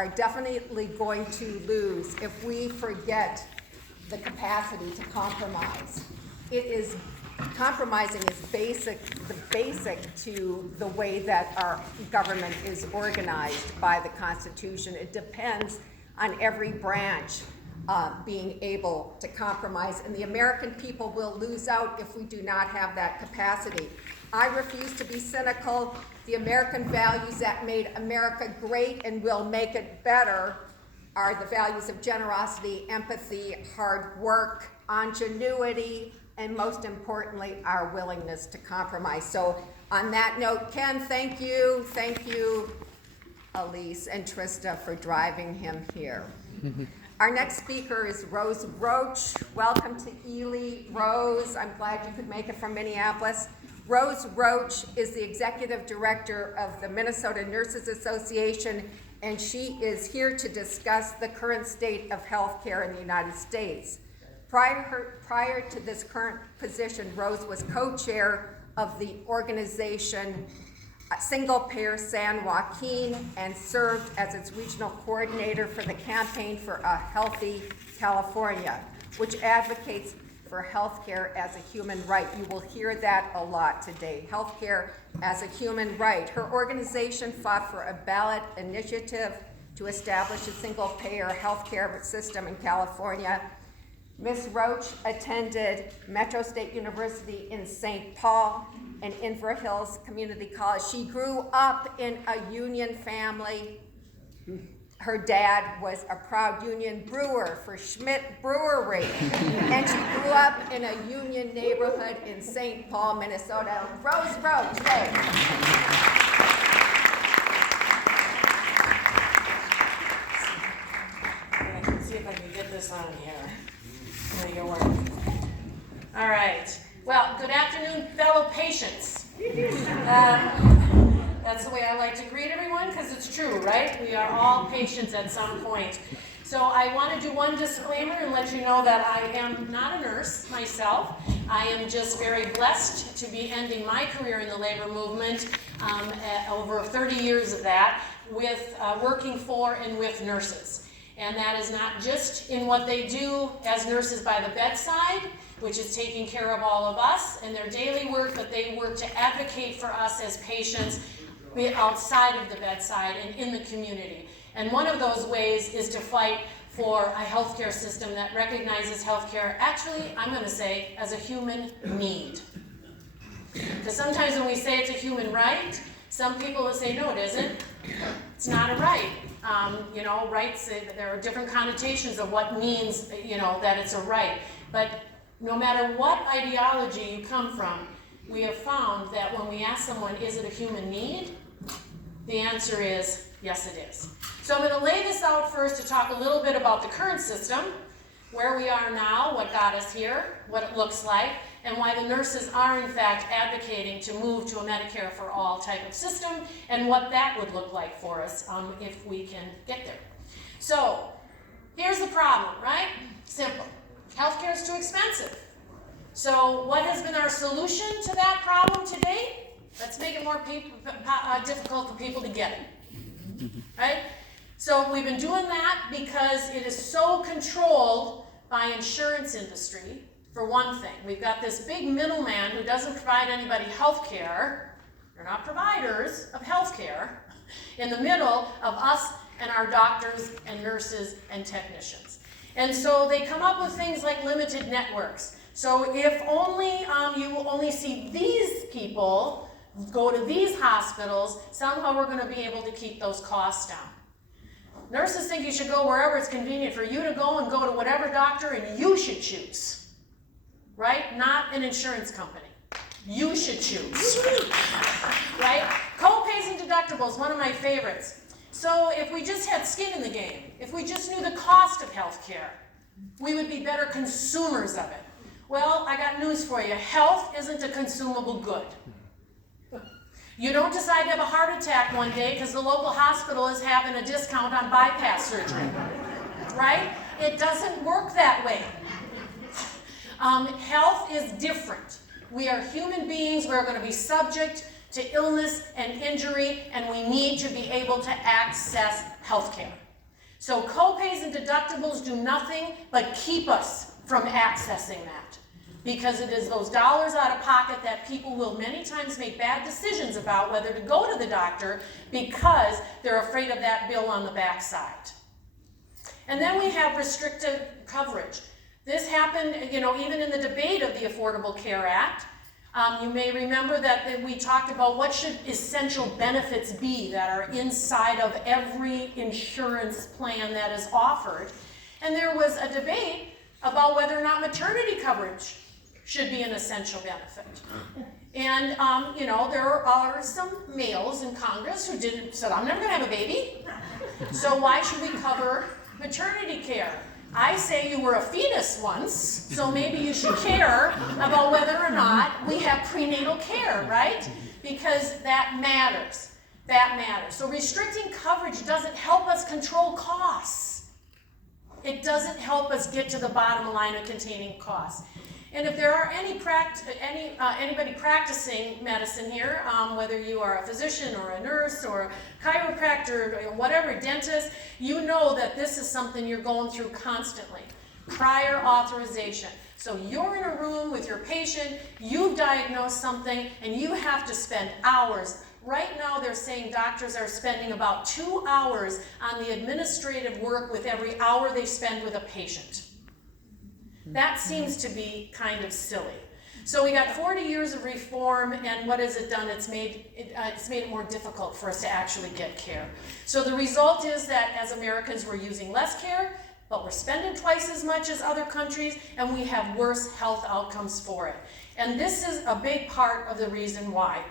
are definitely going to lose if we forget the capacity to compromise. Compromising is the basic to the way that our government is organized by the Constitution. It depends on every branch being able to compromise, and the American people will lose out if we do not have that capacity. I refuse to be cynical. The American values that made America great and will make it better are the values of generosity, empathy, hard work, ingenuity, and most importantly, our willingness to compromise. So on that note, Ken, thank you. Thank you, Elise and Trista, for driving him here. Our next speaker is Rose Roach. Welcome to Ely, Rose. I'm glad you could make it from Minneapolis. Rose Roach is the executive director of the Minnesota Nurses Association, and she is here to discuss the current state of healthcare in the United States. Prior to this current position, Rose was co-chair of the organization Single Payer San Joaquin and served as its regional coordinator for the Campaign for a Healthy California, which advocates for healthcare as a human right. You will hear that a lot today, healthcare as a human right. Her organization fought for a ballot initiative to establish a single-payer healthcare system in California. Ms. Roach attended Metro State University in St. Paul and Inver Hills Community College. She grew up in a union family. Her dad was a proud union brewer for Schmidt Brewery, and she grew up in a union neighborhood in St. Paul, Minnesota. Rose Roach, hey. I can see if I can get this on here. Make it work. All right. Well, good afternoon, fellow patients. That's the way I like to greet everyone, because it's true, right? We are all patients at some point. So I want to do one disclaimer and let you know that I am not a nurse myself. I am just very blessed to be ending my career in the labor movement, over 30 years of that, with working for and with nurses. And that is not just in what they do as nurses by the bedside, which is taking care of all of us and their daily work, but they work to advocate for us as patients outside of the bedside and in the community. And one of those ways is to fight for a healthcare system that recognizes healthcare, actually, I'm going to say, as a human need. Because sometimes when we say it's a human right, some people will say, no, it isn't. It's not a right. Rights, there are different connotations of what means, that it's a right. But no matter what ideology you come from, we have found that when we ask someone, is it a human need? The answer is, yes, it is. So I'm going to lay this out first to talk a little bit about the current system, where we are now, what got us here, what it looks like, and why the nurses are in fact advocating to move to a Medicare for all type of system, and what that would look like for us if we can get there. So here's the problem, right? Simple. Healthcare is too expensive. So what has been our solution to that problem today? Let's make it more difficult for people to get it, right? So we've been doing that because it is so controlled by insurance industry, for one thing. We've got this big middleman who doesn't provide anybody health care. They're not providers of health care in the middle of us and our doctors and nurses and technicians. And so they come up with things like limited networks. So if only you only see these people go to these hospitals, somehow we're going to be able to keep those costs down. Nurses think you should go wherever it's convenient for you to go and go to whatever doctor and you should choose, right? Not an insurance company. You should choose, right? Co-pays and deductibles, one of my favorites. So if we just had skin in the game, if we just knew the cost of health care, we would be better consumers of it. Well, I got news for you. Health isn't a consumable good. You don't decide to have a heart attack one day because the local hospital is having a discount on bypass surgery, right? It doesn't work that way. Health is different. We are human beings. We're going to be subject to illness and injury, and we need to be able to access health care. So co-pays and deductibles do nothing but keep us from accessing that. Because it is those dollars out of pocket that people will many times make bad decisions about whether to go to the doctor because they're afraid of that bill on the backside. And then we have restricted coverage. This happened, you know, even in the debate of the Affordable Care Act. You may remember that we talked about what should essential benefits be that are inside of every insurance plan that is offered. And there was a debate about whether or not maternity coverage should be an essential benefit. And, you know, there are some males in Congress who said, I'm never gonna have a baby, so why should we cover maternity care? I say you were a fetus once, so maybe you should care about whether or not we have prenatal care, right? Because that matters. That matters. So restricting coverage doesn't help us control costs. It doesn't help us get to the bottom line of containing costs. And if there are anybody practicing medicine here, whether you are a physician or a nurse or a chiropractor or whatever, dentist, you know that this is something you're going through constantly. Prior authorization. So you're in a room with your patient, you've diagnosed something, and you have to spend hours. Right now they're saying doctors are spending about 2 hours on the administrative work with every hour they spend with a patient. That seems to be kind of silly. So we got 40 years of reform, and what has it done? It's made it more difficult for us to actually get care. So the result is that as Americans, we're using less care, but we're spending twice as much as other countries, and we have worse health outcomes for it. And this is a big part of the reason why.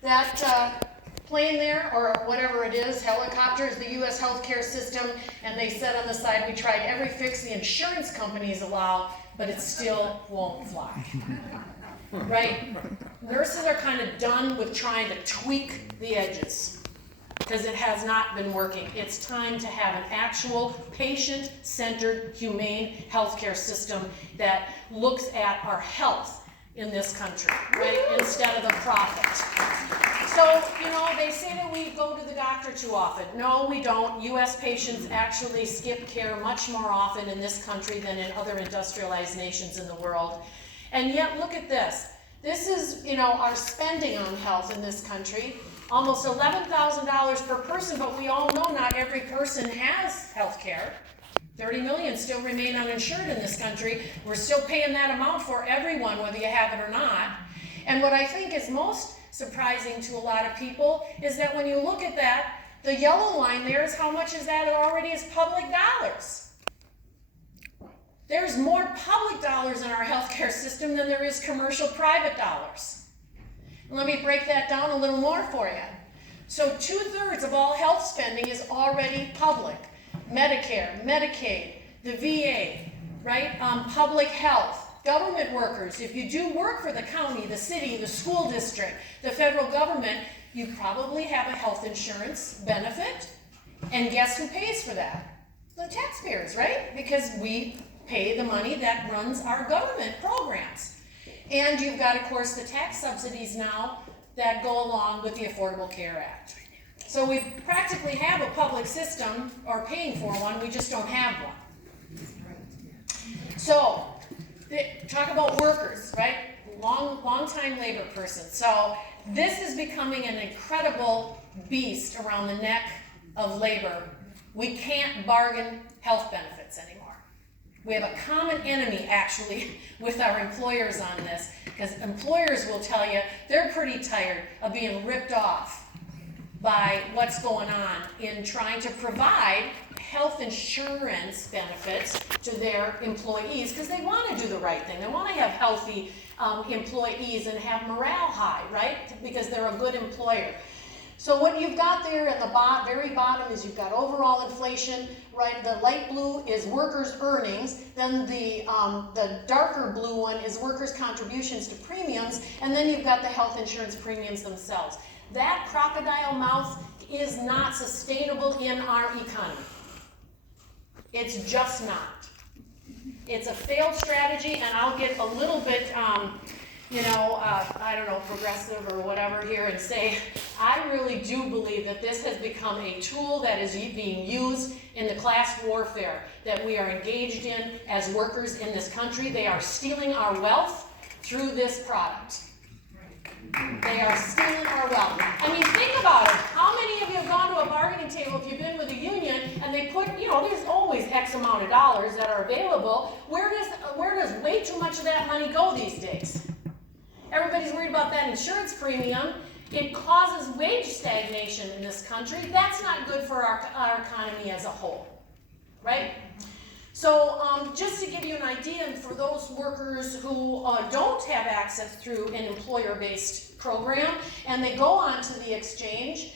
That plane there, or whatever it is, helicopter, is the U.S. healthcare system, and they said on the side, we tried every fix the insurance companies allow, but it still won't fly. Right? Nurses are kind of done with trying to tweak the edges, because it has not been working. It's time to have an actual patient-centered, humane healthcare system that looks at our health in this country, right, instead of the profit. So, you know, they say that we go to the doctor too often. No, we don't. U.S. patients actually skip care much more often in this country than in other industrialized nations in the world. And yet, look at this. This is, you know, our spending on health in this country. Almost $11,000 per person, but we all know not every person has health care. 30 million still remain uninsured in this country. We're still paying that amount for everyone, whether you have it or not. And what I think is most surprising to a lot of people is that when you look at that, the yellow line there is how much is that already is public dollars. There's more public dollars in our healthcare system than there is commercial private dollars. And let me break that down a little more for you. So 2/3 of all health spending is already public. Medicare, Medicaid, the VA, right? Public health, government workers. If you do work for the county, the city, the school district, the federal government, you probably have a health insurance benefit. And guess who pays for that? The taxpayers, right? Because we pay the money that runs our government programs. And you've got, of course, the tax subsidies now that go along with the Affordable Care Act. So we practically have a public system, or paying for one, we just don't have one. So, talk about workers, right? Long-time labor person. So this is becoming an incredible beast around the neck of labor. We can't bargain health benefits anymore. We have a common enemy, actually, with our employers on this, because employers will tell you they're pretty tired of being ripped off by what's going on in trying to provide health insurance benefits to their employees, because they want to do the right thing. They want to have healthy employees and have morale high, right? Because they're a good employer. So what you've got there at the very bottom is you've got overall inflation, right? The light blue is workers' earnings, then the darker blue one is workers' contributions to premiums, and then you've got the health insurance premiums themselves. That crocodile mouth is not sustainable in our economy. It's just not. It's a failed strategy, and I'll get a little bit I don't know, progressive or whatever here and say, I really do believe that this has become a tool that is being used in the class warfare that we are engaged in as workers in this country. They are stealing our wealth through this product. They are stealing our wealth. I mean, think about it. How many of you have gone to a bargaining table if you've been with a union and they put, there's always X amount of dollars that are available. Where does way too much of that money go these days? Everybody's worried about that insurance premium. It causes wage stagnation in this country. That's not good for our economy as a whole, right? So just to give you an idea, for those workers who don't have access through an employer-based program and they go onto the exchange,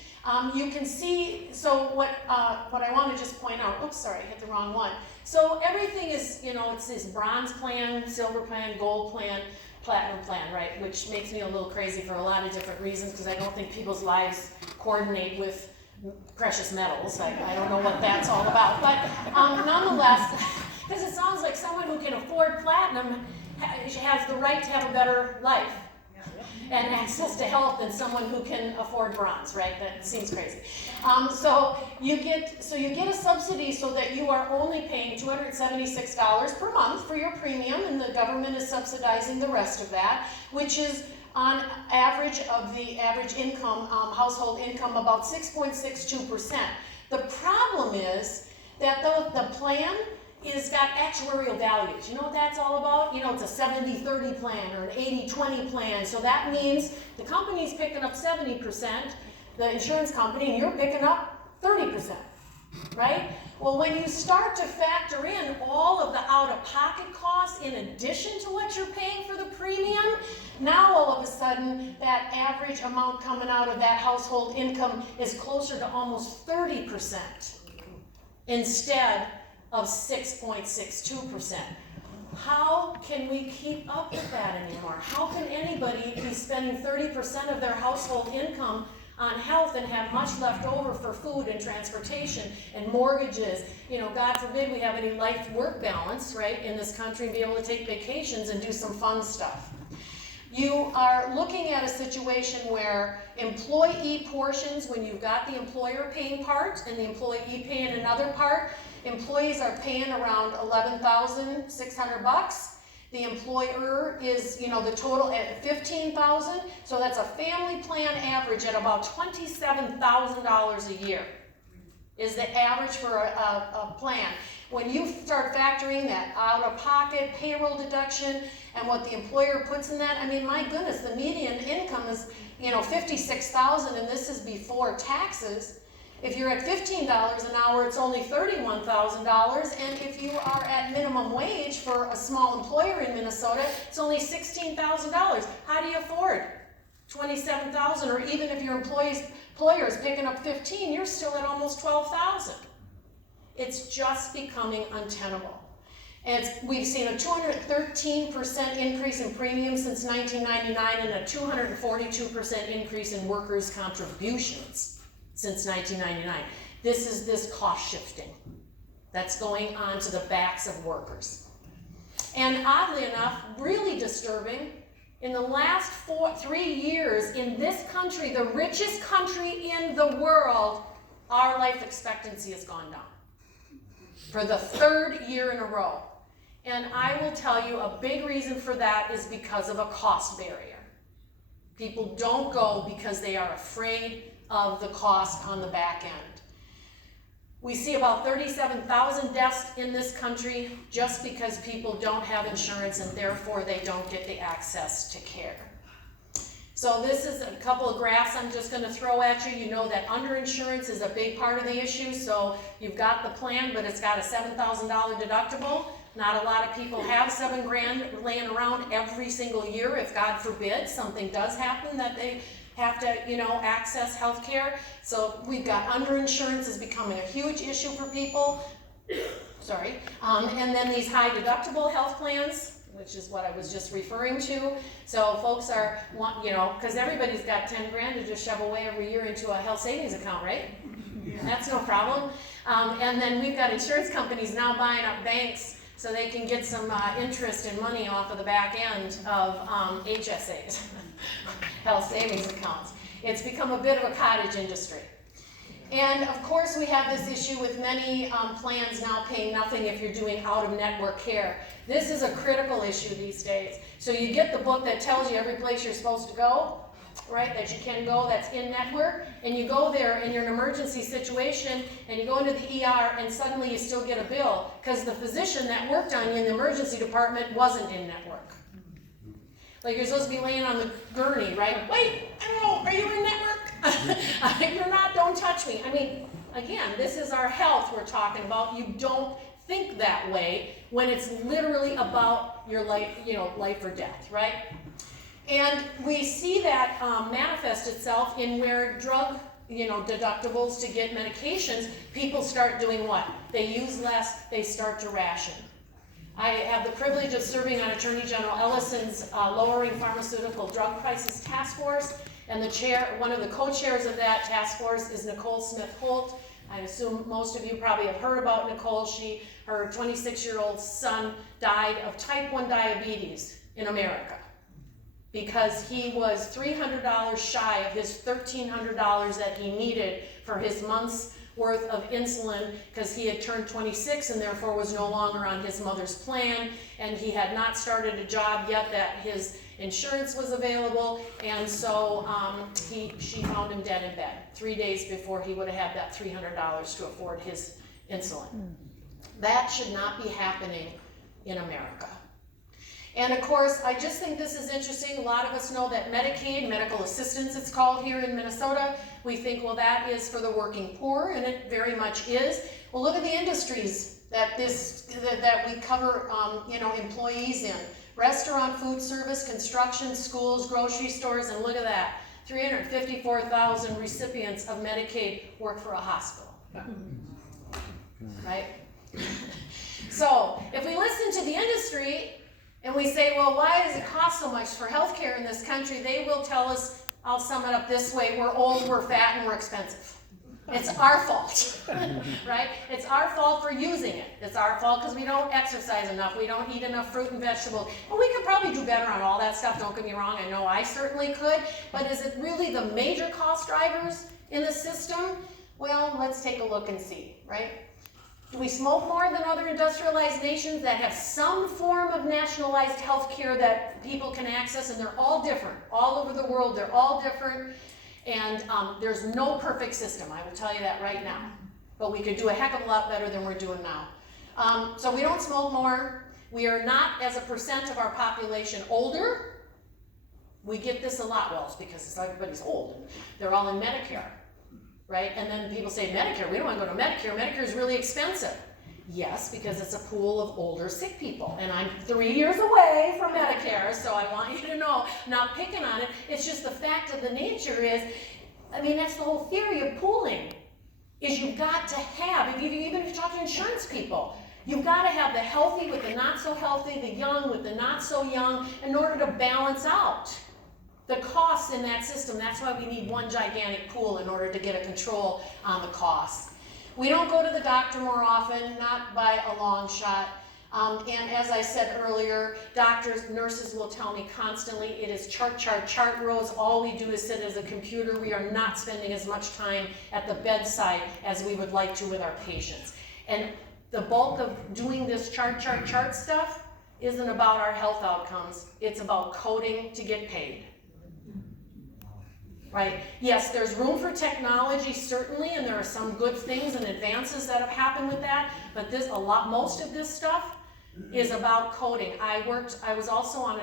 you can see, so what I want to just point out, oops, sorry, I hit the wrong one. So everything is, it's this bronze plan, silver plan, gold plan, platinum plan, right? Which makes me a little crazy for a lot of different reasons because I don't think people's lives coordinate with precious metals. I don't know what that's all about. But nonetheless, because it sounds like someone who can afford platinum has the right to have a better life and access to health than someone who can afford bronze, right? That seems crazy. So you get a subsidy so that you are only paying $276 per month for your premium, and the government is subsidizing the rest of that, which is on average of the average income, household income, about 6.62%. The problem is that the plan is got actuarial values. You know what that's all about? It's a 70-30 plan or an 80-20 plan. So that means the company's picking up 70%, the insurance company, and you're picking up 30%, right? Well, when you start to factor in all of the out-of-pocket costs in addition to what you're paying for the premium, now all of a sudden that average amount coming out of that household income is closer to almost 30% instead of 6.62%. How can we keep up with that anymore? How can anybody be spending 30% of their household income on health and have much left over for food and transportation and mortgages? God forbid we have any life-work balance, right, in this country and be able to take vacations and do some fun stuff. You are looking at a situation where employee portions, when you've got the employer paying part and the employee paying another part, employees are paying around $11,600. The employer is, the total at $15,000. So that's a family plan average at about $27,000 a year is the average for a plan. When you start factoring that out-of-pocket payroll deduction and what the employer puts in that, I mean, my goodness, the median income is, $56,000, and this is before taxes. If you're at $15 an hour, it's only $31,000, and if you are at minimum wage for a small employer in Minnesota, it's only $16,000. How do you afford $27,000? Or even if your employer is picking up $15,000, you're still at almost $12,000. It's just becoming untenable. And we've seen a 213% increase in premiums since 1999 and a 242% increase in workers' contributions since 1999. This is this cost shifting that's going on to the backs of workers. And oddly enough, really disturbing, in the last 3 years in this country, the richest country in the world, our life expectancy has gone down for the 3rd year in a row. And I will tell you a big reason for that is because of a cost barrier. People don't go because they are afraid of the cost on the back end. We see about 37,000 deaths in this country just because people don't have insurance and therefore they don't get the access to care. So this is a couple of graphs I'm just going to throw at you. You know that underinsurance is a big part of the issue. So you've got the plan, but it's got a $7,000 deductible. Not a lot of people have $7,000 laying around every single year. If God forbid something does happen that they have to, access health care. So we've got underinsurance is becoming a huge issue for people. Sorry. And then these high deductible health plans, which is what I was just referring to. So folks are, because everybody's got $10,000 to just shove away every year into a health savings account, right? Yeah. That's no problem. And then we've got insurance companies now buying up banks so they can get some interest and money off of the back end of HSAs, health savings accounts. It's become a bit of a cottage industry. And of course we have this issue with many plans now paying nothing if you're doing out-of-network care. This is a critical issue these days. So you get the book that tells you every place you're supposed to go, right, that you can go, that's in network, and you go there and you're in an emergency situation and you go into the ER and suddenly you still get a bill because the physician that worked on you in the emergency department wasn't in network. Like you're supposed to be laying on the gurney, right? Wait, I don't know, are you in network? If you're not, don't touch me. I mean, again, this is our health we're talking about. You don't think that way when it's literally about your life, life or death, right? And we see that manifest itself in where drug, deductibles to get medications, people start doing what? They use less, they start to ration. I have the privilege of serving on Attorney General Ellison's Lowering Pharmaceutical Drug Prices Task Force, and one of the co-chairs of that task force is Nicole Smith-Holt. I assume most of you probably have heard about Nicole. Her 26-year-old son died of type 1 diabetes in America because he was $300 shy of his $1,300 that he needed for his month's worth of insulin because he had turned 26 and therefore was no longer on his mother's plan, and he had not started a job yet that his insurance was available, and so she found him dead in bed 3 days before he would have had that $300 to afford his insulin. That should not be happening in America. And of course, I just think this is interesting. A lot of us know that Medicaid, medical assistance it's called here in Minnesota, we think, well, that is for the working poor, and it very much is. Well, look at the industries that we cover, employees in. Restaurant, food service, construction, schools, grocery stores, and look at that. 354,000 recipients of Medicaid work for a hospital, right? So if we listen to the industry and we say, well, why does it cost so much for healthcare in this country? They will tell us, I'll sum it up this way, we're old, we're fat, and we're expensive. It's our fault, right? It's our fault for using it. It's our fault because we don't exercise enough. We don't eat enough fruit and vegetables. Well, we could probably do better on all that stuff, don't get me wrong. I know I certainly could. But is it really the major cost drivers in the system? Well, let's take a look and see, right? Do we smoke more than other industrialized nations that have some form of nationalized health care that people can access? And they're all different. All over the world, they're all different. And there's no perfect system, I will tell you that right now. But we could do a heck of a lot better than we're doing now. So we don't smoke more. We are not, as a percent of our population, older. We get this a lot. Well, it's because everybody's old. And they're all in Medicare. Right? And then people say, Medicare, we don't want to go to Medicare. Medicare is really expensive. Yes, because it's a pool of older sick people. And I'm 3 years away from Medicare, so I want you to know, I'm not picking on it. It's just the fact of the nature is, that's the whole theory of pooling, is you've got to have, even if you talk to insurance people, you've got to have the healthy with the not so healthy, the young with the not so young, in order to balance out the costs in that system. That's why we need one gigantic pool in order to get a control on the costs. We don't go to the doctor more often, not by a long shot. And as I said earlier, doctors, nurses will tell me constantly, it is chart rows. All we do is sit as a computer. We are not spending as much time at the bedside as we would like to with our patients. And the bulk of doing this chart stuff isn't about our health outcomes. It's about coding to get paid. Right? Yes, there's room for technology, certainly, and there are some good things and advances that have happened with that, but most of this stuff is about coding. I was also on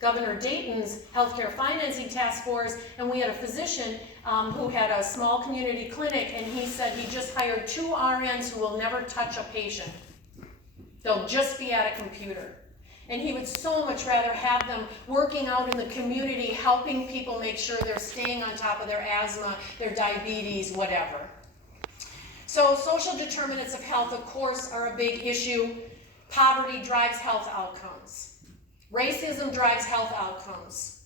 Governor Dayton's healthcare financing task force, and we had a physician who had a small community clinic, and he said he just hired 2 RNs who will never touch a patient. They'll just be at a computer. And he would so much rather have them working out in the community, helping people make sure they're staying on top of their asthma, their diabetes, whatever. So social determinants of health, of course, are a big issue. Poverty drives health outcomes. Racism drives health outcomes.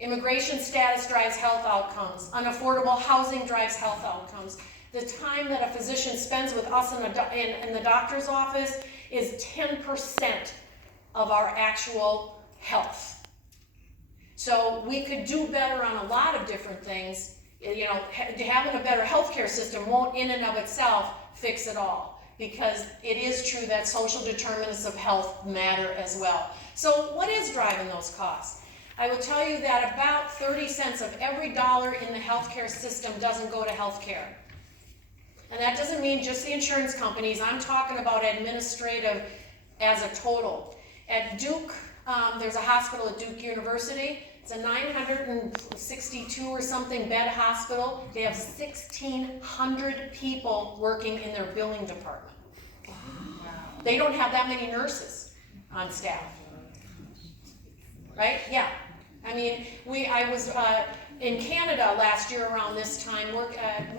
Immigration status drives health outcomes. Unaffordable housing drives health outcomes. The time that a physician spends with us in the doctor's office is 10% of our actual health. So we could do better on a lot of different things. You know, having a better healthcare system won't in and of itself fix it all, because it is true that social determinants of health matter as well. So what is driving those costs? I will tell you that about 30 cents of every dollar in the healthcare system doesn't go to healthcare. And that doesn't mean just the insurance companies. I'm talking about administrative as a total. At Duke, there's a hospital at Duke University. It's a 962 or something bed hospital. They have 1,600 people working in their billing department. They don't have that many nurses on staff. Right? Yeah. I mean, I was in Canada last year around this time,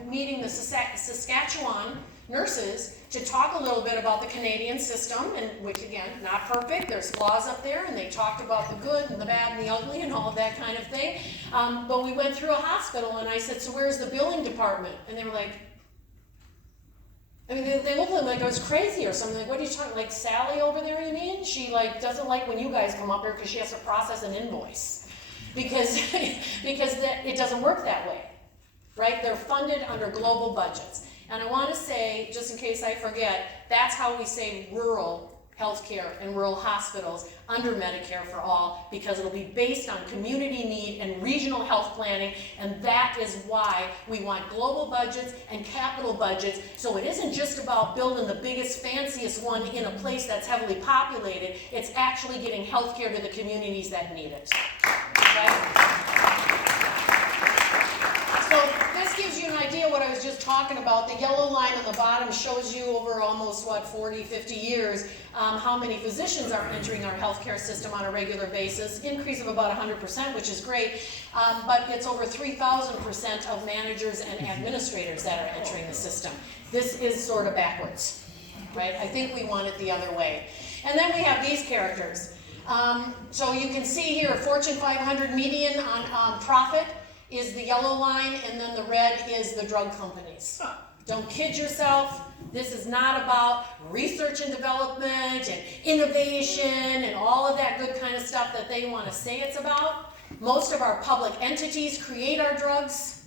meeting the Saskatchewan nurses to talk a little bit about the Canadian system, and which again, not perfect. There's flaws up there, and they talked about the good and the bad and the ugly and all of that kind of thing. But we went through a hospital, and I said, "So where's the billing department?" And they were like, I mean, they looked at me like I was crazy or something. Like, what are you talking? Like Sally over there? You mean? She like doesn't like when you guys come up here because she has to process an invoice because it doesn't work that way, right? They're funded under global budgets. And I want to say, just in case I forget, that's how we say rural healthcare and rural hospitals under Medicare for All, because it'll be based on community need and regional health planning, and that is why we want global budgets and capital budgets, so it isn't just about building the biggest, fanciest one in a place that's heavily populated, it's actually getting healthcare to the communities that need it, right? So this gives you an idea what I was just talking about. The yellow line on the bottom shows you over almost, 40, 50 years, how many physicians are entering our healthcare system on a regular basis. Increase of about 100%, which is great, but it's over 3,000% of managers and administrators that are entering the system. This is sort of backwards, right? I think we want it the other way. And then we have these characters. So you can see here, Fortune 500 median on profit is the yellow line, and then the red is the drug companies. Don't kid yourself. This is not about research and development and innovation and all of that good kind of stuff that they want to say it's about. Most of our public entities create our drugs.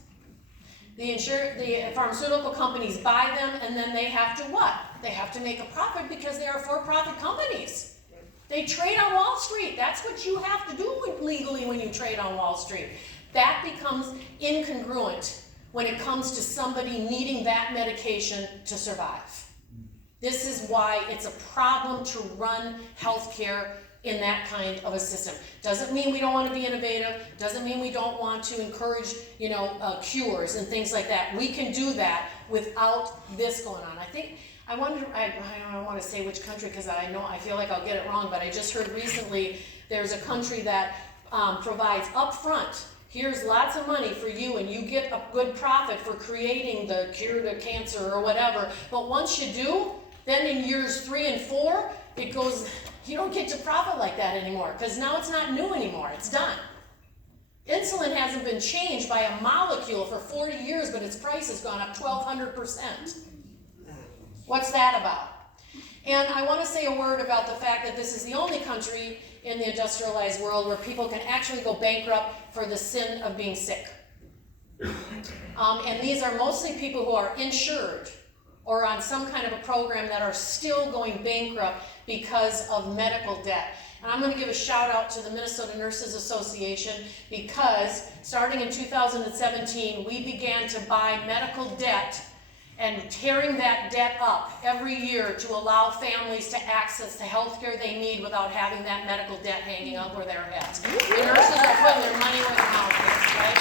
The pharmaceutical companies buy them, and then they have to what? They have to make a profit because they are for-profit companies. They trade on Wall Street. That's what you have to do legally when you trade on Wall Street. That becomes incongruent when it comes to somebody needing that medication to survive. This is why it's a problem to run healthcare in that kind of a system. Doesn't mean we don't want to be innovative, doesn't mean we don't want to encourage, cures and things like that. We can do that without this going on. I don't want to say which country because I feel like I'll get it wrong, but I just heard recently there's a country that provides upfront, here's lots of money for you and you get a good profit for creating the cure to cancer or whatever, but once you do, then in years 3 and 4, it goes, you don't get to profit like that anymore because now it's not new anymore, it's done. Insulin hasn't been changed by a molecule for 40 years, but its price has gone up 1,200%. What's that about? And I want to say a word about the fact that this is the only country in the industrialized world where people can actually go bankrupt for the sin of being sick. And these are mostly people who are insured or on some kind of a program that are still going bankrupt because of medical debt. And I'm going to give a shout out to the Minnesota Nurses Association because starting in 2017, we began to buy medical debt and tearing that debt up every year to allow families to access the health care they need without having that medical debt hanging over their heads. The nurses are putting their money where their mouth is, right?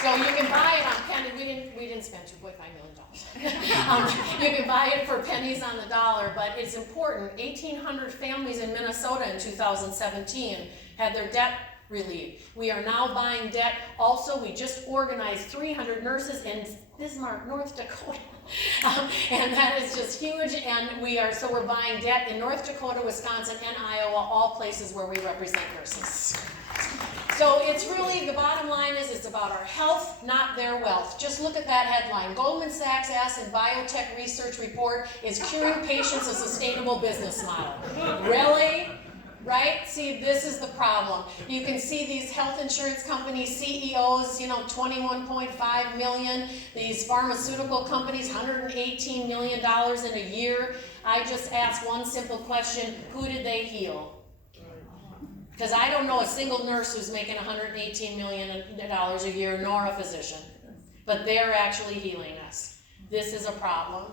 So you can buy it on pennies. We didn't spend $2.5 million. You can buy it for pennies on the dollar, but it's important. 1,800 families in Minnesota in 2017 had their debt relieved. We are now buying debt. Also, we just organized 300 nurses in Bismarck, North Dakota. And that is just huge. And we're buying debt in North Dakota, Wisconsin, and Iowa, all places where we represent nurses. So it's really, the bottom line is it's about our health, not their wealth. Just look at that headline. Goldman Sachs asks in biotech research report, is curing patients a sustainable business model? Really? Right? See, this is the problem. You can see these health insurance companies, CEOs, $21.5 million. These pharmaceutical companies, $118 million in a year. I just asked one simple question, who did they heal? Because I don't know a single nurse who's making $118 million a year, nor a physician. But they're actually healing us. This is a problem.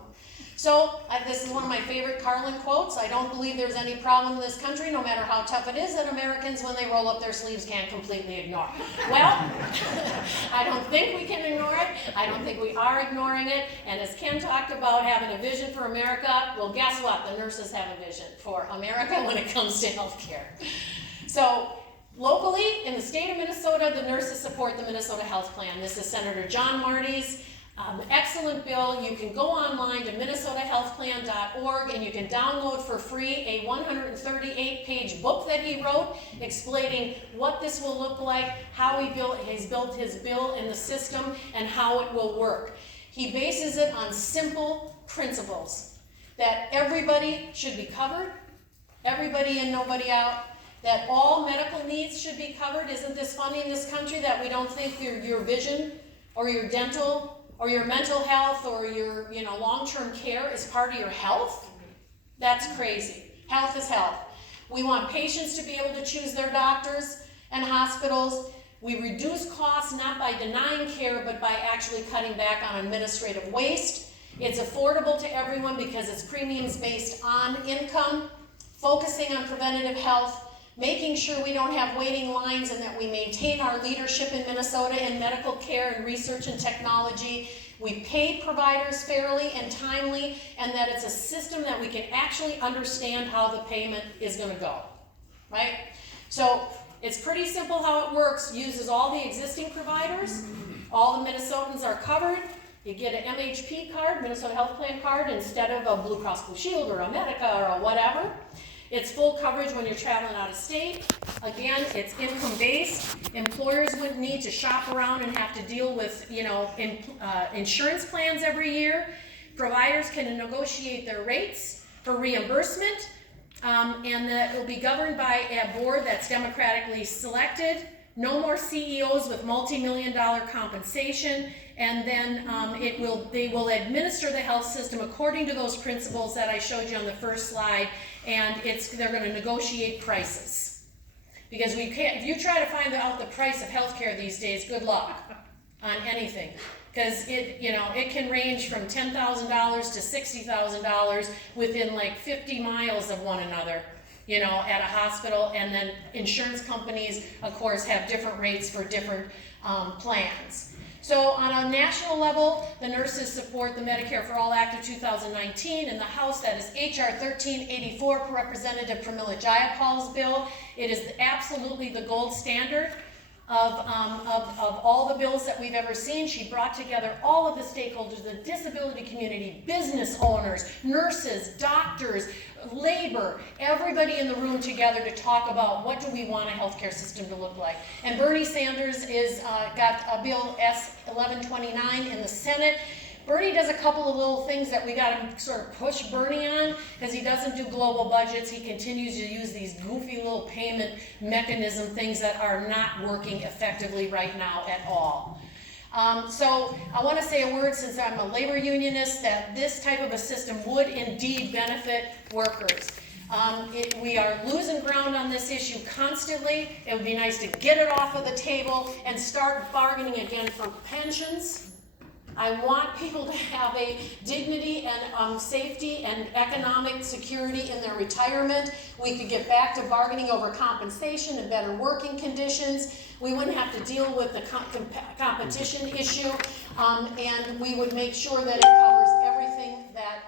So, this is one of my favorite Carlin quotes. I don't believe there's any problem in this country, no matter how tough it is, that Americans, when they roll up their sleeves, can't completely ignore. Well, I don't think we can ignore it. I don't think we are ignoring it. And as Ken talked about having a vision for America, well, guess what? The nurses have a vision for America when it comes to healthcare. So, locally, in the state of Minnesota, the nurses support the Minnesota Health Plan. This is Senator John Marty's excellent bill. You can go online to minnesotahealthplan.org and you can download for free a 138-page book that he wrote explaining what this will look like, how he's built his bill in the system, and how it will work. He bases it on simple principles that everybody should be covered, everybody in, nobody out, that all medical needs should be covered. Isn't this funny in this country that we don't think your vision or your dental or your mental health or your long-term care is part of your health? That's crazy. Health is health. We want patients to be able to choose their doctors and hospitals. We reduce costs not by denying care, but by actually cutting back on administrative waste. It's affordable to everyone because it's premiums based on income, focusing on preventative health, making sure we don't have waiting lines, and that we maintain our leadership in Minnesota in medical care and research and technology. We pay providers fairly and timely, and that it's a system that we can actually understand how the payment is going to go, right? So it's pretty simple how it works. Uses all the existing providers. All the Minnesotans are covered. You get an MHP card, Minnesota Health Plan card, instead of a Blue Cross Blue Shield or a Medica or a whatever. It's full coverage when you're traveling out of state. Again, it's income-based. Employers wouldn't need to shop around and have to deal with, insurance plans every year. Providers can negotiate their rates for reimbursement, and that will be governed by a board that's democratically selected. No more CEOs with multi-million-dollar compensation, and then they will administer the health system according to those principles that I showed you on the first slide, and they're going to negotiate prices. Because if you try to find out the price of healthcare these days, good luck on anything. Because it can range from $10,000 to $60,000 within like 50 miles of one another. At a hospital, and then insurance companies, of course, have different rates for different plans. So on a national level, the nurses support the Medicare for All Act of 2019. In the House, that is H.R. 1384, Representative Pramila Jayapal's bill. It is absolutely the gold standard of all the bills that we've ever seen. She brought together all of the stakeholders, the disability community, business owners, nurses, doctors, labor, everybody in the room together to talk about what do we want a healthcare system to look like. And Bernie Sanders got a bill S1129 in the Senate. Bernie does a couple of little things that we got to sort of push Bernie on, because he doesn't do global budgets. He continues to use these goofy little payment mechanism things that are not working effectively right now at all. So I want to say a word, since I'm a labor unionist, that this type of a system would indeed benefit workers. We are losing ground on this issue constantly. It would be nice to get it off of the table and start bargaining again for pensions. I want people to have a dignity and safety and economic security in their retirement. We could get back to bargaining over compensation and better working conditions. We wouldn't have to deal with the competition issue, and we would make sure that it covers everything that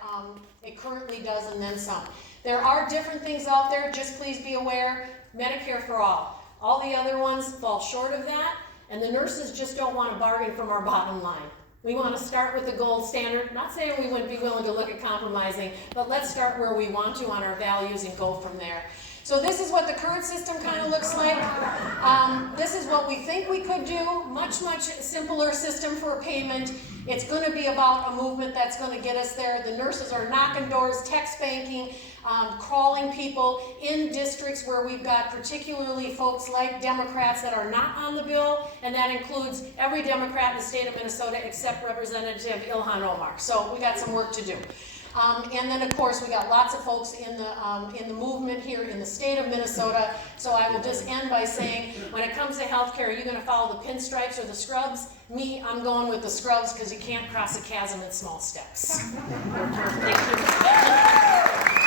it currently does and then some. There are different things out there, just please be aware. Medicare for all. All the other ones fall short of that, and the nurses just don't want to bargain from our bottom line. We want to start with the gold standard. Not saying we wouldn't be willing to look at compromising, but let's start where we want to on our values and go from there. So this is what the current system kind of looks like. This is what we think we could do, much simpler system for payment. It's going to be about a movement that's going to get us there. The nurses are knocking doors, text banking, calling people in districts where we've got particularly folks like Democrats that are not on the bill, and that includes every Democrat in the state of Minnesota except Representative Ilhan Omar. So we got some work to do. And then of course we got lots of folks in the movement here in the state of Minnesota. So I will just end by saying, when it comes to healthcare, are you going to follow the pinstripes or the scrubs? Me, I'm going with the scrubs because you can't cross a chasm in small steps. Thank you.